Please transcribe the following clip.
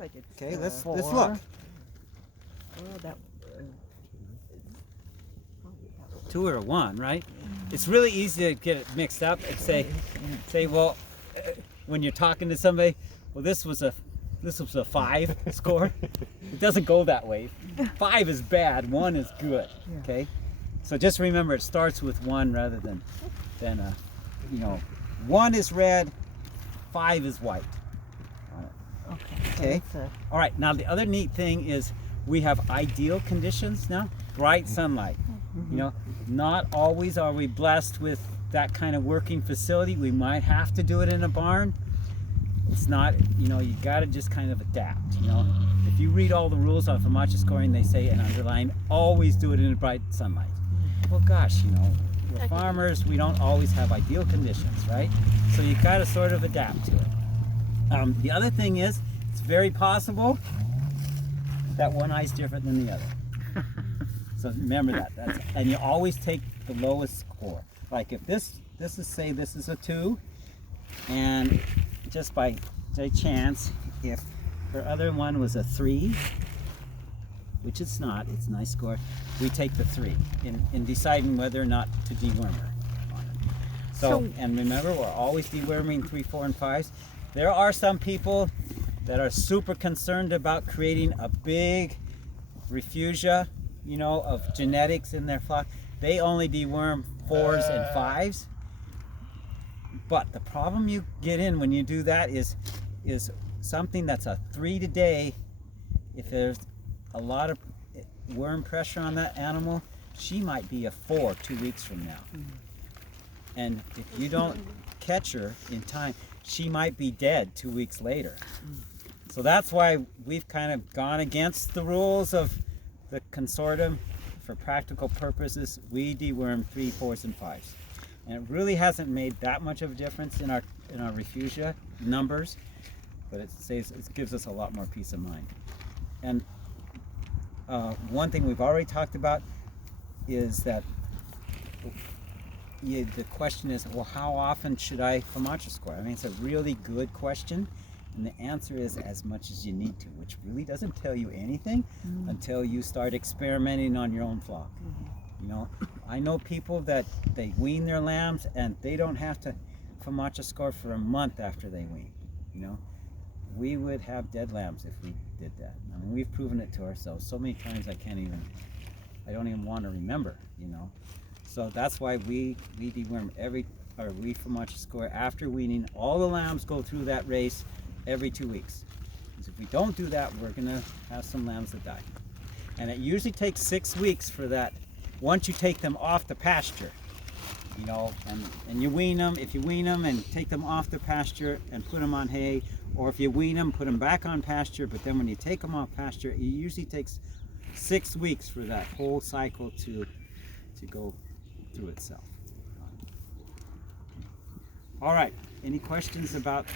like it's Okay, let's 4. look. Oh, that. 2 or a 1, right? It's really easy to get it mixed up and say, well, when you're talking to somebody, well, this was a 5 score. It doesn't go that way. 5 is bad, 1 is good. Okay, so just remember it starts with 1 rather than 1 is red, 5 is white. Okay. All right. Now the other neat thing is we have ideal conditions now. Bright sunlight. You know, not always are we blessed with that kind of working facility. We might have to do it in a barn. It's not, you got to just kind of adapt. If you read all the rules on FAMACHA scoring, they say and underline, always do it in bright sunlight. Well, gosh, we're farmers. We don't always have ideal conditions, right? So you got to sort of adapt to it. The other thing is, it's very possible that one eye is different than the other. So remember that. And you always take the lowest score. Like if this is a 2, and just by chance, if her other one was a 3, which it's not, it's a nice score, we take the 3 in deciding whether or not to deworm her. So, and remember, we're always deworming 3, 4, and 5s. There are some people that are super concerned about creating a big refugia, of genetics in their flock. They only deworm 4s and 5s. But the problem you get in when you do that is something that's a 3 today. If there's a lot of worm pressure on that animal, she might be a 4 2 weeks from now. And if you don't catch her in time, she might be dead 2 weeks later. So that's why we've kind of gone against the rules of the consortium. For practical purposes, we deworm 3, 4s, and 5s. And it really hasn't made that much of a difference in our refugia numbers, but it gives us a lot more peace of mind. And one thing we've already talked about is that the question is, well, how often should I FAMACHA score? I mean, it's a really good question, and the answer is as much as you need to, which really doesn't tell you anything until you start experimenting on your own flock. I know people that they wean their lambs and they don't have to FAMACHA score for a month after they wean. We would have dead lambs if we did that. I mean, we've proven it to ourselves so many times I don't even want to remember. So that's why we deworm we FAMACHA score after weaning. All the lambs go through that race every 2 weeks. Because if we don't do that, we're gonna have some lambs that die. And it usually takes 6 weeks for that. Once you take them off the pasture, and you wean them. If you wean them and take them off the pasture and put them on hay, or if you wean them, put them back on pasture, but then when you take them off pasture, it usually takes 6 weeks for that whole cycle to go through itself. All right, any questions about